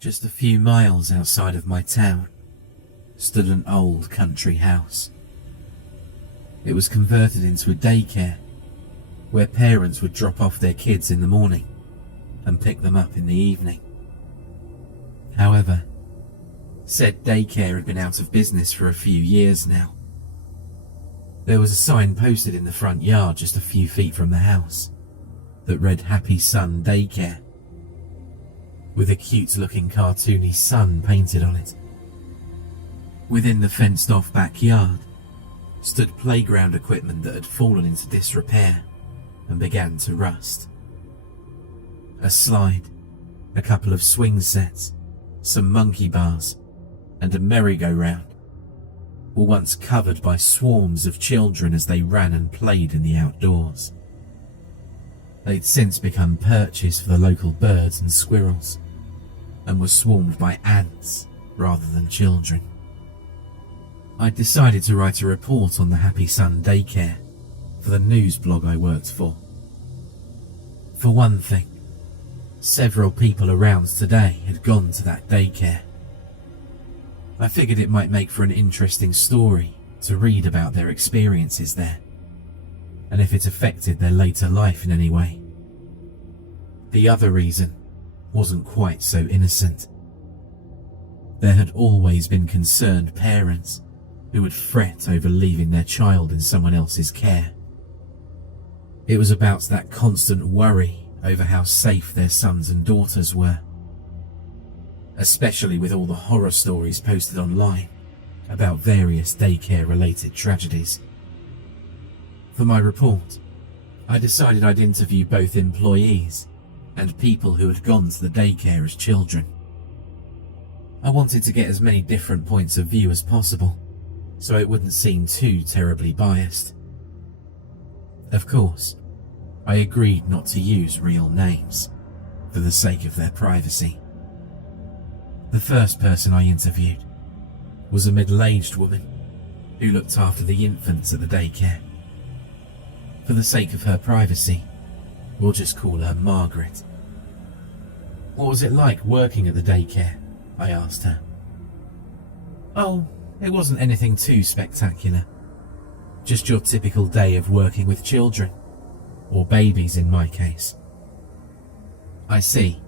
Just a few miles outside of my town stood an old country house. It was converted into a daycare where parents would drop off their kids in the morning and pick them up in the evening. However, said daycare had been out of business for a few years now. There was a sign posted in the front yard just a few feet from the house that read Happy Sun Daycare, with a cute-looking cartoony sun painted on it. Within the fenced-off backyard stood playground equipment that had fallen into disrepair and began to rust. A slide, a couple of swing sets, some monkey bars, and a merry-go-round were once covered by swarms of children as they ran and played in the outdoors. They'd since become perches for the local birds and squirrels, and were swarmed by ants rather than children. I decided to write a report on the Happy Sun Daycare for the news blog I worked for. For one thing, several people around today had gone to that daycare. I figured it might make for an interesting story to read about their experiences there, and if it affected their later life in any way. The other reason wasn't quite so innocent. There had always been concerned parents who would fret over leaving their child in someone else's care. It was about that constant worry over how safe their sons and daughters were, especially with all the horror stories posted online about various daycare-related tragedies. For my report, I decided I'd interview both employees and people who had gone to the daycare as children. I wanted to get as many different points of view as possible, so it wouldn't seem too terribly biased. Of course, I agreed not to use real names, for the sake of their privacy. The first person I interviewed was a middle-aged woman who looked after the infants at the daycare. For the sake of her privacy, we'll just call her Margaret. What was it like working at the daycare? I asked her. Oh, it wasn't anything too spectacular. Just your typical day of working with children, or babies in my case. I see,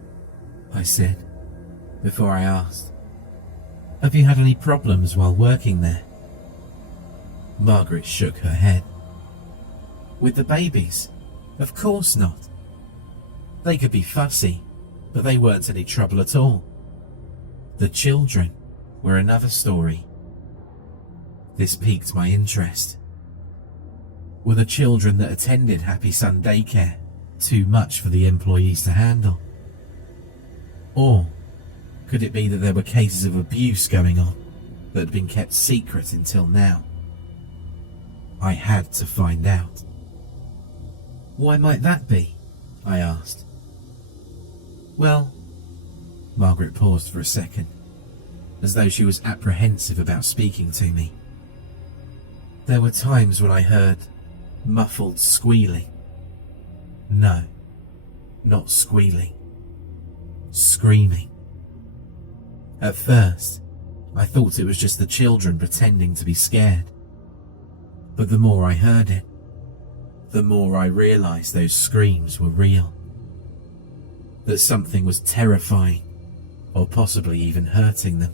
I said, before I asked, have you had any problems while working there? Margaret shook her head. With the babies? Of course not. They could be fussy, but they weren't any trouble at all. The children were another story. This piqued my interest. Were the children that attended Happy Sun Daycare too much for the employees to handle? Or could it be that there were cases of abuse going on that had been kept secret until now? I had to find out. Why might that be? I asked. Well, Margaret paused for a second, as though she was apprehensive about speaking to me. There were times when I heard muffled squealing. No, not squealing. Screaming. At first, I thought it was just the children pretending to be scared. But the more I heard it, the more I realized those screams were real. That something was terrifying, or possibly even hurting them.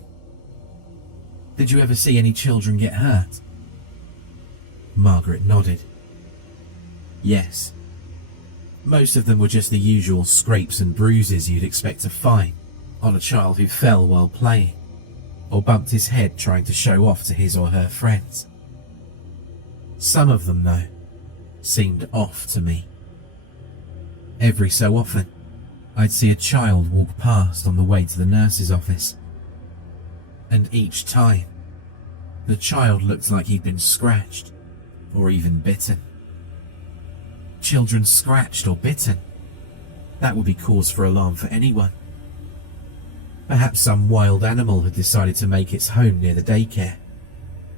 Did you ever see any children get hurt? Margaret nodded. Yes. Most of them were just the usual scrapes and bruises you'd expect to find on a child who fell while playing, or bumped his head trying to show off to his or her friends. Some of them, though, seemed off to me. Every so often, I'd see a child walk past on the way to the nurse's office, and each time, the child looked like he'd been scratched, or even bitten. Children scratched or bitten? That would be cause for alarm for anyone. Perhaps some wild animal had decided to make its home near the daycare,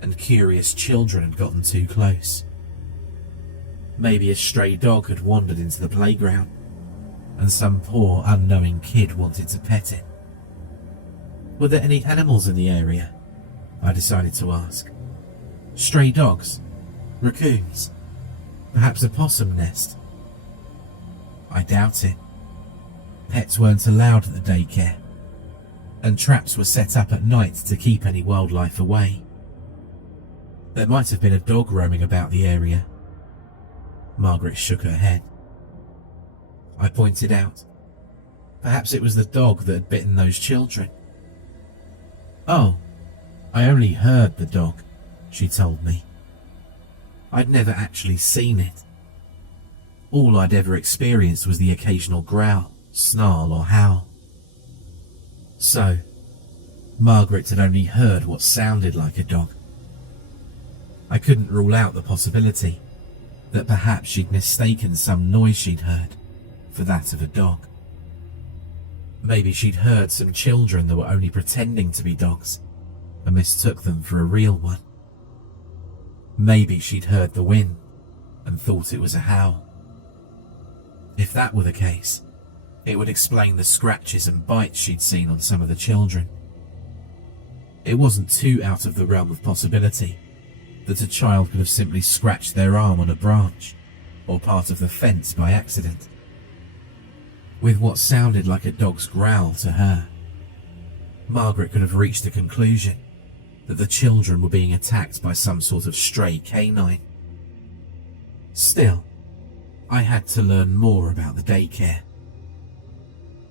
and curious children had gotten too close. Maybe a stray dog had wandered into the playground, and some poor unknowing kid wanted to pet it. Were there any animals in the area? I decided to ask. Stray dogs? Raccoons? Perhaps a possum nest? I doubt it. Pets weren't allowed at the daycare, and traps were set up at night to keep any wildlife away. There might have been a dog roaming about the area. Margaret shook her head. I pointed out, perhaps it was the dog that had bitten those children. Oh, I only heard the dog, she told me. I'd never actually seen it. All I'd ever experienced was the occasional growl, snarl or howl. So, Margaret had only heard what sounded like a dog. I couldn't rule out the possibility that perhaps she'd mistaken some noise she'd heard for that of a dog. Maybe she'd heard some children that were only pretending to be dogs and mistook them for a real one. Maybe she'd heard the wind and thought it was a howl. If that were the case, it would explain the scratches and bites she'd seen on some of the children. It wasn't too out of the realm of possibility that a child could have simply scratched their arm on a branch or part of the fence by accident. With what sounded like a dog's growl to her, Margaret could have reached the conclusion that the children were being attacked by some sort of stray canine. Still, I had to learn more about the daycare.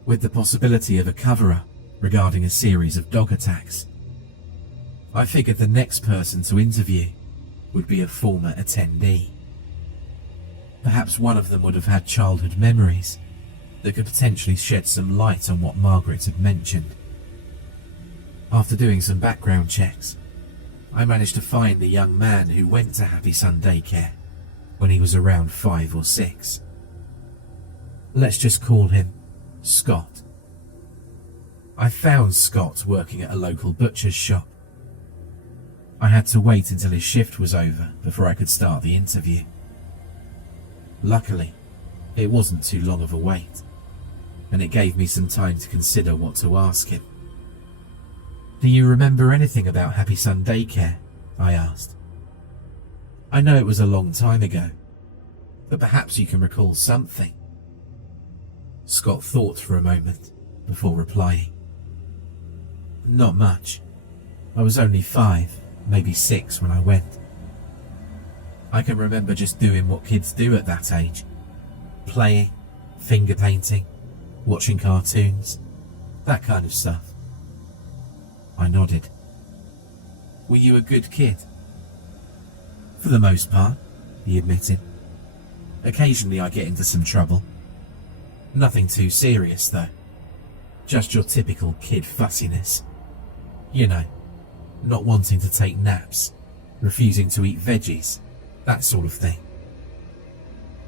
With the possibility of a cover-up regarding a series of dog attacks, I figured the next person to interview would be a former attendee. Perhaps one of them would have had childhood memories that could potentially shed some light on what Margaret had mentioned. After doing some background checks, I managed to find the young man who went to Happy Sun Daycare when he was around 5 or 6. Let's just call him Scott. I found Scott working at a local butcher's shop. I had to wait until his shift was over before I could start the interview. Luckily, it wasn't too long of a wait, and it gave me some time to consider what to ask him. Do you remember anything about Happy Sun Daycare? I asked. I know it was a long time ago, but perhaps you can recall something. Scott thought for a moment before replying. Not much. I was only 5, maybe 6 when I went. I can remember just doing what kids do at that age. Playing, finger painting, watching cartoons, that kind of stuff. I nodded. Were you a good kid? For the most part, he admitted. Occasionally I get into some trouble. Nothing too serious though. Just your typical kid fussiness. You know, not wanting to take naps, refusing to eat veggies, that sort of thing.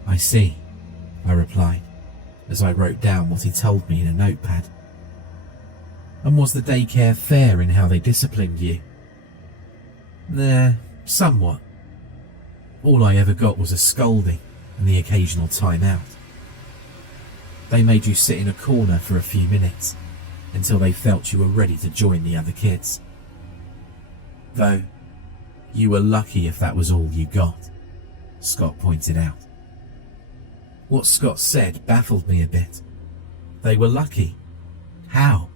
I see, I replied, as I wrote down what he told me in a notepad. And was the daycare fair in how they disciplined you? Somewhat. All I ever got was a scolding and the occasional time out. They made you sit in a corner for a few minutes until they felt you were ready to join the other kids. Though, you were lucky if that was all you got, Scott pointed out. What Scott said baffled me a bit. They were lucky. How?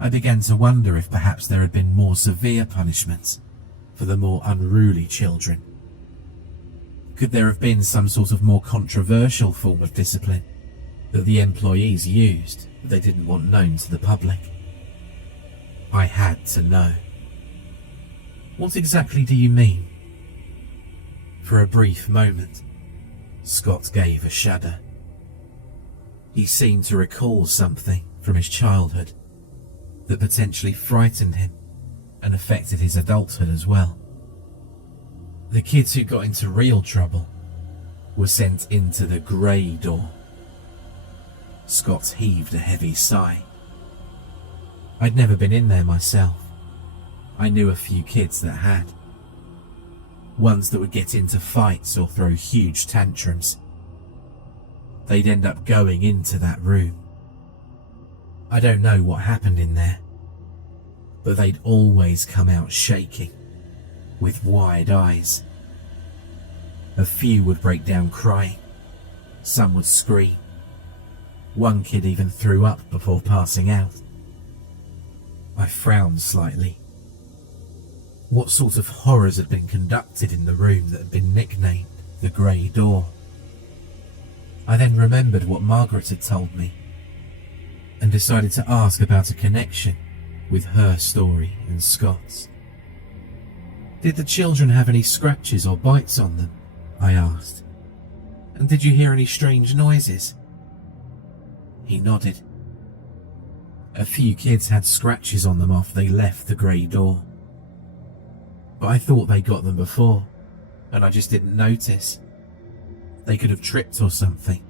I began to wonder if perhaps there had been more severe punishments for the more unruly children. Could there have been some sort of more controversial form of discipline that the employees used that they didn't want known to the public? I had to know. What exactly do you mean? For a brief moment, Scott gave a shudder. He seemed to recall something from his childhood that potentially frightened him and affected his adulthood as well. The kids who got into real trouble were sent into the grey door. Scott heaved a heavy sigh. I'd never been in there myself. I knew a few kids that had. Ones that would get into fights or throw huge tantrums. They'd end up going into that room. I don't know what happened in there, but they'd always come out shaking, with wide eyes. A few would break down crying, some would scream. One kid even threw up before passing out. I frowned slightly. What sort of horrors had been conducted in the room that had been nicknamed the Grey Door? I then remembered what Margaret had told me and decided to ask about a connection with her story and Scott's. Did the children have any scratches or bites on them? I asked. And did you hear any strange noises? He nodded. A few kids had scratches on them after they left the Grey Door. But I thought they got them before, and I just didn't notice. They could have tripped or something.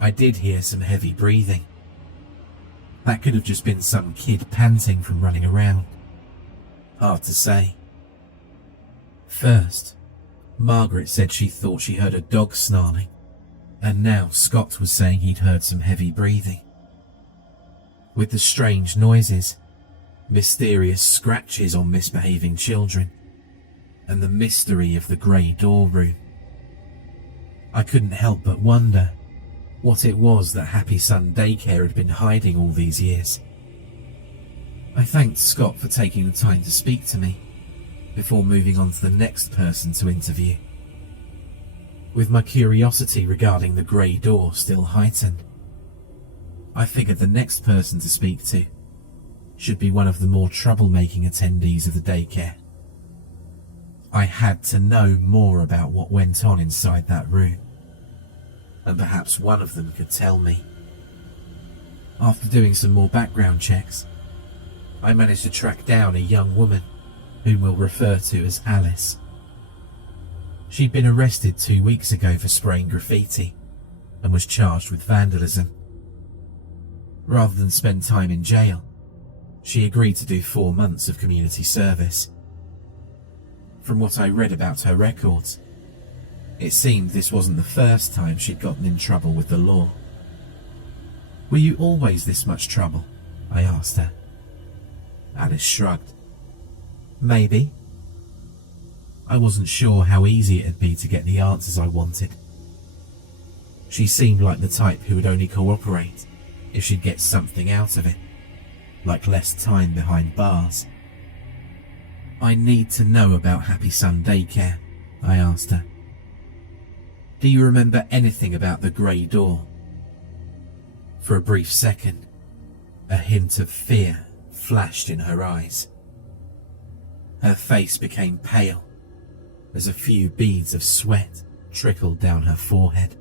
I did hear some heavy breathing. That could have just been some kid panting from running around. Hard to say. First, Margaret said she thought she heard a dog snarling, and now Scott was saying he'd heard some heavy breathing. With the strange noises, mysterious scratches on misbehaving children, and the mystery of the Grey Door room, I couldn't help but wonder what it was that Happy Sun Daycare had been hiding all these years. I thanked Scott for taking the time to speak to me before moving on to the next person to interview. With my curiosity regarding the Grey Door still heightened, I figured the next person to speak to should be one of the more troublemaking attendees of the daycare. I had to know more about what went on inside that room, and perhaps one of them could tell me. After doing some more background checks, I managed to track down a young woman whom we'll refer to as Alice. She'd been arrested 2 weeks ago for spraying graffiti and was charged with vandalism. Rather than spend time in jail, she agreed to do 4 months of community service. From what I read about her records, it seemed this wasn't the first time she'd gotten in trouble with the law. "Were you always this much trouble?" I asked her. Alice shrugged. "Maybe." I wasn't sure how easy it'd be to get the answers I wanted. She seemed like the type who would only cooperate if she'd get something out of it, like less time behind bars. "I need to know about Happy Sun Daycare," I asked her. "Do you remember anything about the Grey Door?" For a brief second, a hint of fear flashed in her eyes. Her face became pale as a few beads of sweat trickled down her forehead.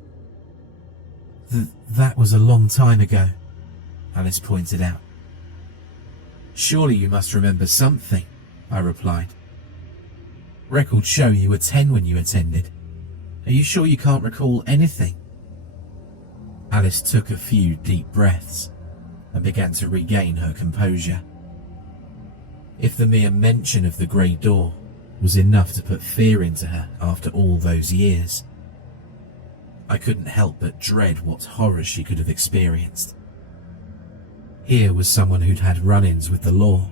That was a long time ago," Alice pointed out. "Surely you must remember something," I replied. "Records show you were 10 when you attended. Are you sure you can't recall anything?" Alice took a few deep breaths and began to regain her composure. If the mere mention of the Grey Door was enough to put fear into her after all those years, I couldn't help but dread what horrors she could have experienced. Here was someone who'd had run-ins with the law,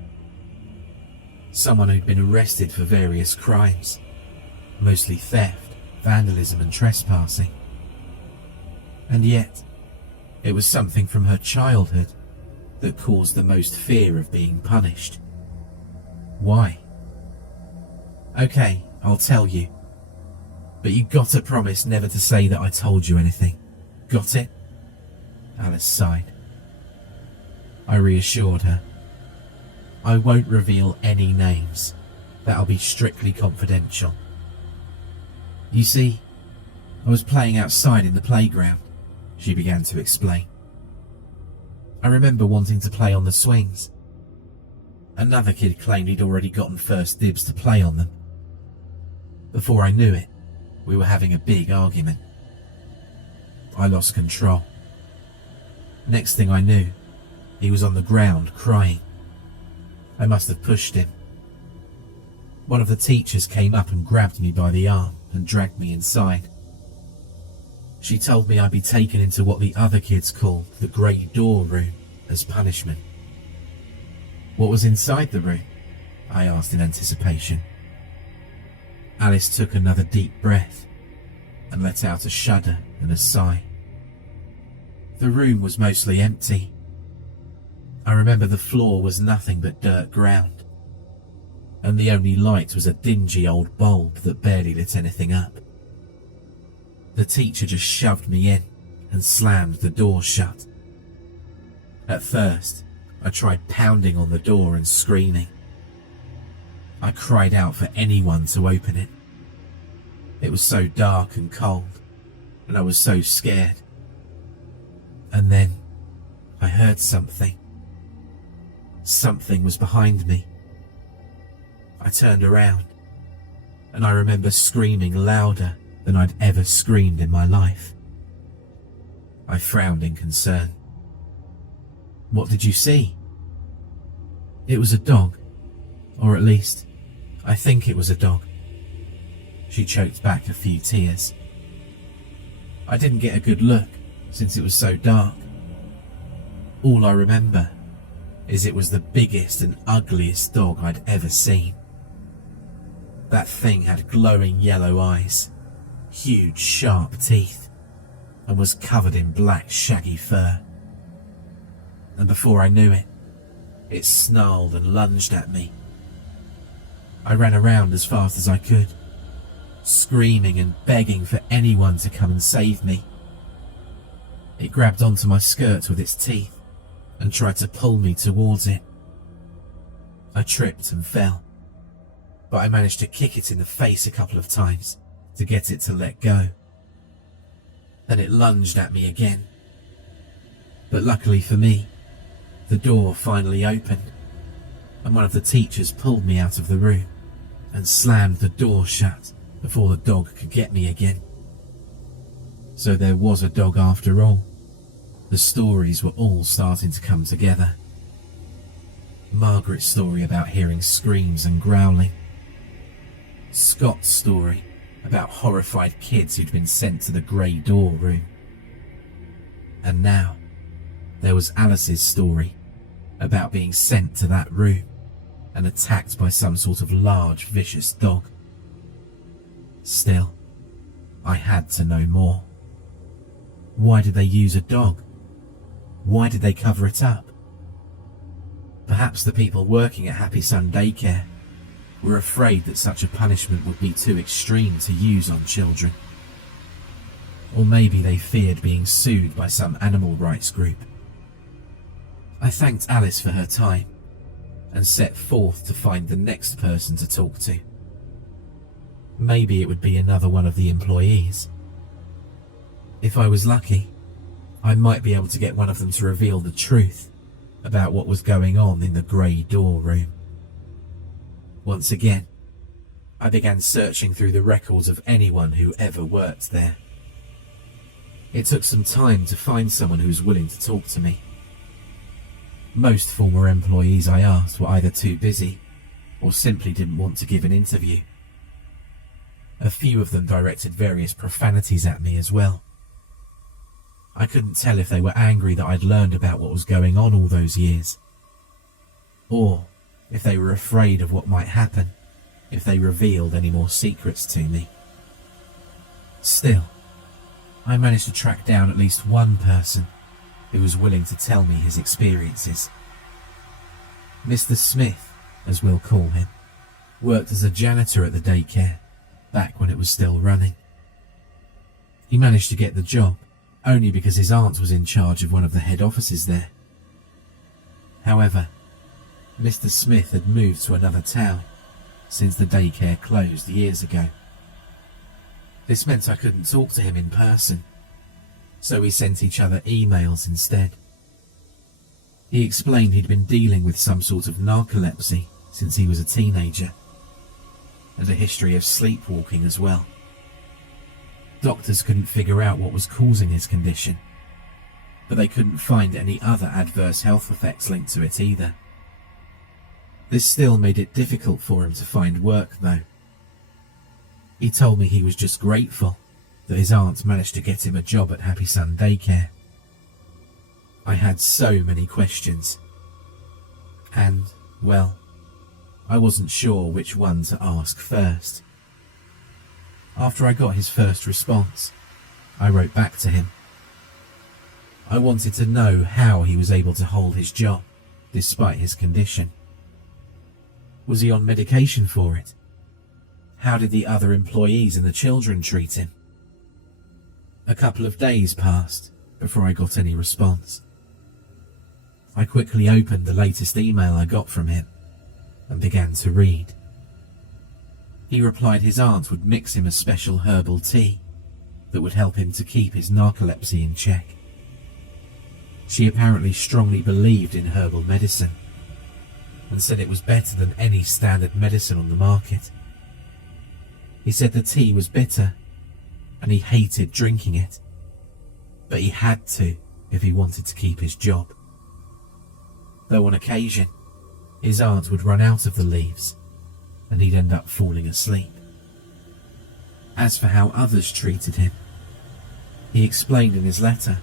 someone who'd been arrested for various crimes, mostly theft, vandalism and trespassing. And yet, it was something from her childhood that caused the most fear of being punished. Why? "Okay, I'll tell you. But you gotta promise never to say that I told you anything. Got it?" Alice sighed. I reassured her. "I won't reveal any names. That'll be strictly confidential. You see, I was playing outside in the playground," she began to explain. "I remember wanting to play on the swings. Another kid claimed he'd already gotten first dibs to play on them. Before I knew it, we were having a big argument. I lost control. Next thing I knew, he was on the ground crying. I must have pushed him. One of the teachers came up and grabbed me by the arm and dragged me inside. She told me I'd be taken into what the other kids called the Grey Door room as punishment. What was inside the room? I asked in anticipation. Alice took another deep breath and let out a shudder and a sigh. The room was mostly empty. I remember the floor was nothing but dirt ground, and the only light was a dingy old bulb that barely lit anything up. The teacher just shoved me in and slammed the door shut. At first, I tried pounding on the door and screaming. I cried out for anyone to open it. It was so dark and cold, and I was so scared. And then I heard something. Something was behind me. I turned around, and I remember screaming louder than I'd ever screamed in my life. I frowned in concern. What did you see? It was a dog, or at least, I think it was a dog. She choked back a few tears. I didn't get a good look since it was so dark. All I remember is it was the biggest and ugliest dog I'd ever seen. That thing had glowing yellow eyes, huge sharp teeth, and was covered in black shaggy fur. And before I knew it, it snarled and lunged at me. I ran around as fast as I could, screaming and begging for anyone to come and save me. It grabbed onto my skirt with its teeth and tried to pull me towards it. I tripped and fell, but I managed to kick it in the face a couple of times to get it to let go. Then it lunged at me again. But luckily for me, the door finally opened, and one of the teachers pulled me out of the room and slammed the door shut before the dog could get me again. So there was a dog after all. The stories were all starting to come together. Margaret's story about hearing screams and growling. Scott's story about horrified kids who'd been sent to the grey door room. And now, there was Alice's story about being sent to that room and attacked by some sort of large, vicious dog. Still, I had to know more. Why did they use a dog? Why did they cover it up? Perhaps the people working at Happy Sun Daycare were afraid that such a punishment would be too extreme to use on children. Or maybe they feared being sued by some animal rights group. I thanked Alice for her time and set forth to find the next person to talk to. Maybe it would be another one of the employees. If I was lucky, I might be able to get one of them to reveal the truth about what was going on in the grey door room. Once again, I began searching through the records of anyone who ever worked there. It took some time to find someone who was willing to talk to me. Most former employees I asked were either too busy or simply didn't want to give an interview. A few of them directed various profanities at me as well. I couldn't tell if they were angry that I'd learned about what was going on all those years, or if they were afraid of what might happen if they revealed any more secrets to me. Still, I managed to track down at least one person who was willing to tell me his experiences. Mr. Smith, as we'll call him, worked as a janitor at the daycare back when it was still running. He managed to get the job only because his aunt was in charge of one of the head offices there. However, Mr. Smith had moved to another town since the daycare closed years ago. This meant I couldn't talk to him in person, so we sent each other emails instead. He explained he'd been dealing with some sort of narcolepsy since he was a teenager, and a history of sleepwalking as well. Doctors couldn't figure out what was causing his condition, but they couldn't find any other adverse health effects linked to it either. This still made it difficult for him to find work though. He told me he was just grateful that his aunt managed to get him a job at Happy Sun Daycare. I had so many questions, and Well, I wasn't sure which one to ask first. After I got his first response, I wrote back to him. I wanted to know how he was able to hold his job despite his condition. Was he on medication for it? How did the other employees and the children treat him? A couple of days passed before I got any response. I quickly opened the latest email I got from him and began to read. He replied his aunt would mix him a special herbal tea that would help him to keep his narcolepsy in check. She apparently strongly believed in herbal medicine and said it was better than any standard medicine on the market. He said the tea was bitter and he hated drinking it, but he had to if he wanted to keep his job. Though on occasion, his aunt would run out of the leaves and he'd end up falling asleep. As for how others treated him, he explained in his letter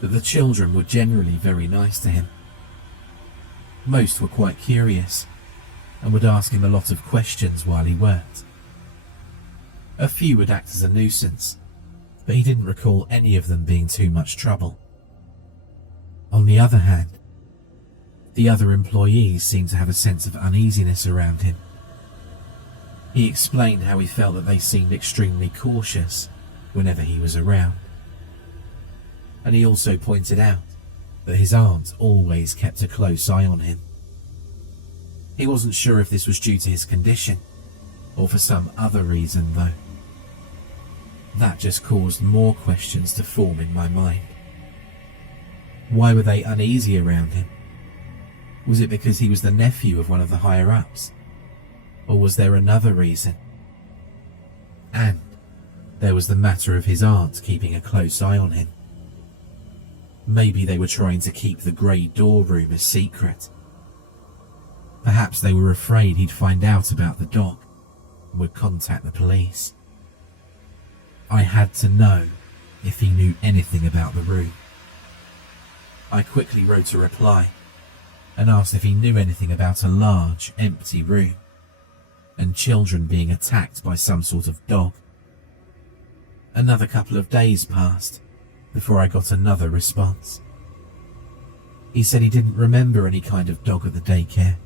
that the children were generally very nice to him. Most were quite curious and would ask him a lot of questions while he worked. A few would act as a nuisance, but he didn't recall any of them being too much trouble. On the other hand, the other employees seemed to have a sense of uneasiness around him. He explained how he felt that they seemed extremely cautious whenever he was around. And he also pointed out that his aunt always kept a close eye on him. He wasn't sure if this was due to his condition or for some other reason though. That just caused more questions to form in my mind. Why were they uneasy around him? Was it because he was the nephew of one of the higher-ups? Or was there another reason? And there was the matter of his aunt keeping a close eye on him. Maybe they were trying to keep the grey door room a secret. Perhaps they were afraid he'd find out about the dog and would contact the police. I had to know if he knew anything about the room. I quickly wrote a reply and asked if he knew anything about a large, empty room and children being attacked by some sort of dog. Another couple of days passed before I got another response. He said he didn't remember any kind of dog at the daycare.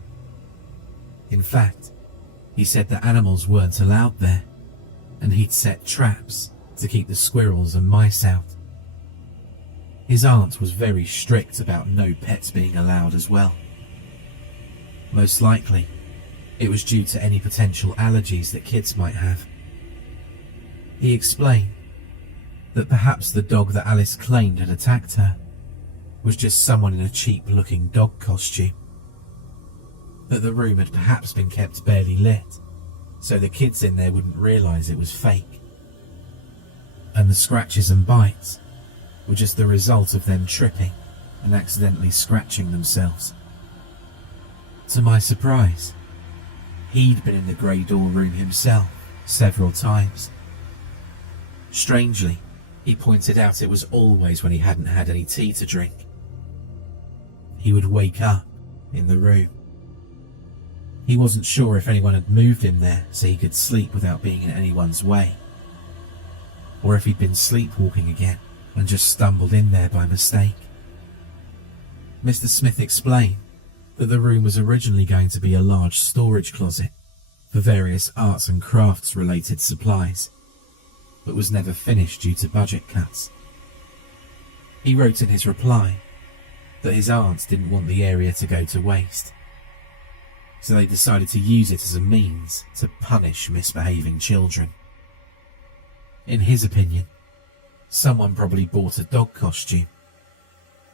In fact, he said that animals weren't allowed there, and he'd set traps to keep the squirrels and mice out. His aunt was very strict about no pets being allowed as well. Most likely, it was due to any potential allergies that kids might have. He explained that perhaps the dog that Alice claimed had attacked her was just someone in a cheap-looking dog costume. That the room had perhaps been kept barely lit, so the kids in there wouldn't realise it was fake. And the scratches and bites were just the result of them tripping and accidentally scratching themselves. To my surprise, he'd been in the grey door room himself several times. Strangely, he pointed out it was always when he hadn't had any tea to drink. He would wake up in the room. He wasn't sure if anyone had moved him there so he could sleep without being in anyone's way, or if he'd been sleepwalking again and just stumbled in there by mistake. Mr. Smith explained that the room was originally going to be a large storage closet for various arts and crafts related supplies, but was never finished due to budget cuts. He wrote in his reply that his aunt didn't want the area to go to waste, so they decided to use it as a means to punish misbehaving children. In his opinion, someone probably bought a dog costume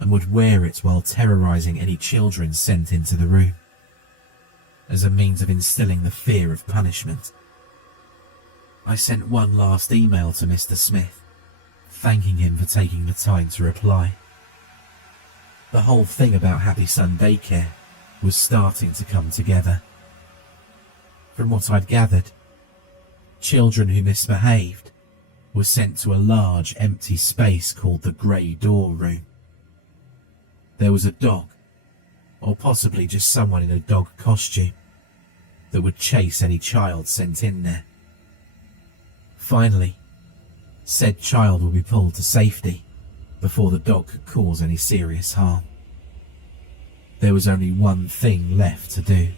and would wear it while terrorising any children sent into the room, as a means of instilling the fear of punishment. I sent one last email to Mr. Smith, thanking him for taking the time to reply. The whole thing about Happy Sun Daycare was starting to come together. From what I'd gathered, children who misbehaved were sent to a large empty space called the Grey Door Room. There was a dog or possibly just someone in a dog costume that would chase any child sent in there. Finally, said child would be pulled to safety before the dog could cause any serious harm. There was only one thing left to do.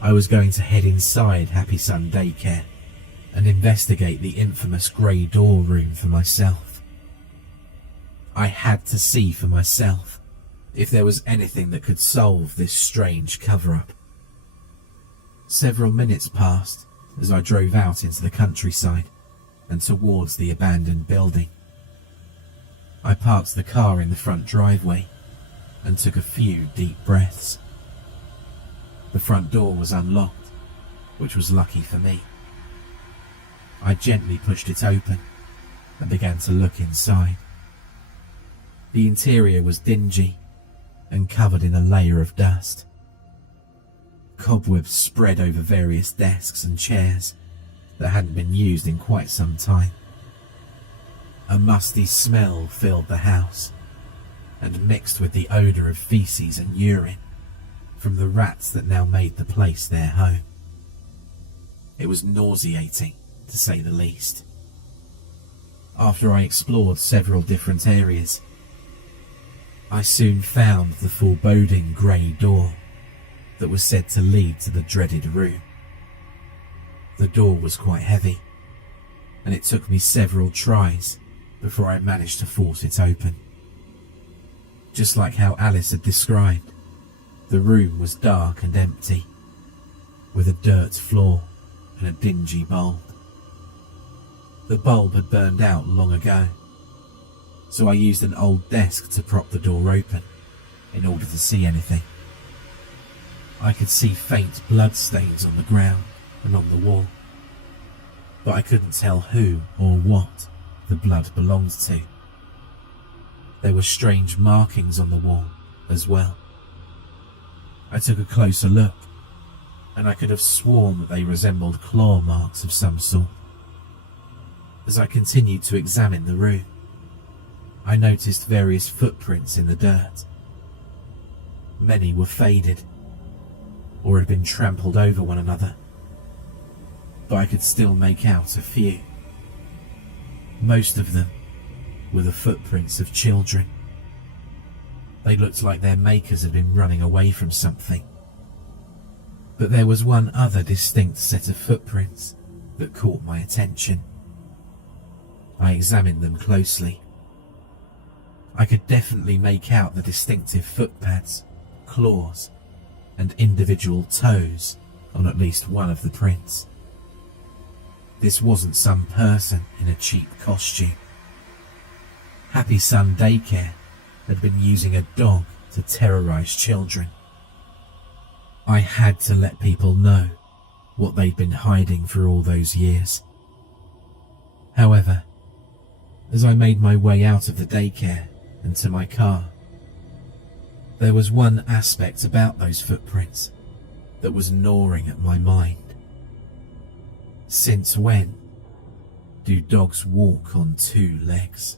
I was going to head inside Happy Sun Daycare and investigate the infamous grey door room for myself. I had to see for myself if there was anything that could solve this strange cover-up. Several minutes passed as I drove out into the countryside and towards the abandoned building. I parked the car in the front driveway and took a few deep breaths. The front door was unlocked, which was lucky for me. I gently pushed it open and began to look inside. The interior was dingy and covered in a layer of dust. Cobwebs spread over various desks and chairs that hadn't been used in quite some time. A musty smell filled the house and mixed with the odour of feces and urine from the rats that now made the place their home. It was nauseating, to say the least. After I explored several different areas, I soon found the foreboding grey door that was said to lead to the dreaded room. The door was quite heavy, and it took me several tries before I managed to force it open. Just like how Alice had described, the room was dark and empty, with a dirt floor and a dingy bulb. The bulb had burned out long ago, so I used an old desk to prop the door open in order to see anything. I could see faint blood stains on the ground and on the wall, but I couldn't tell who or what the blood belonged to. There were strange markings on the wall as well. I took a closer look, and I could have sworn that they resembled claw marks of some sort. As I continued to examine the room, I noticed various footprints in the dirt. Many were faded, or had been trampled over one another, but I could still make out a few. Most of them were the footprints of children. They looked like their makers had been running away from something. But there was one other distinct set of footprints that caught my attention. I examined them closely. I could definitely make out the distinctive footpads, claws, and individual toes on at least one of the prints. This wasn't some person in a cheap costume. Happy Sun Daycare had been using a dog to terrorize children. I had to let people know what they'd been hiding for all those years. However, as I made my way out of the daycare and to my car, there was one aspect about those footprints that was gnawing at my mind. Since when do dogs walk on two legs?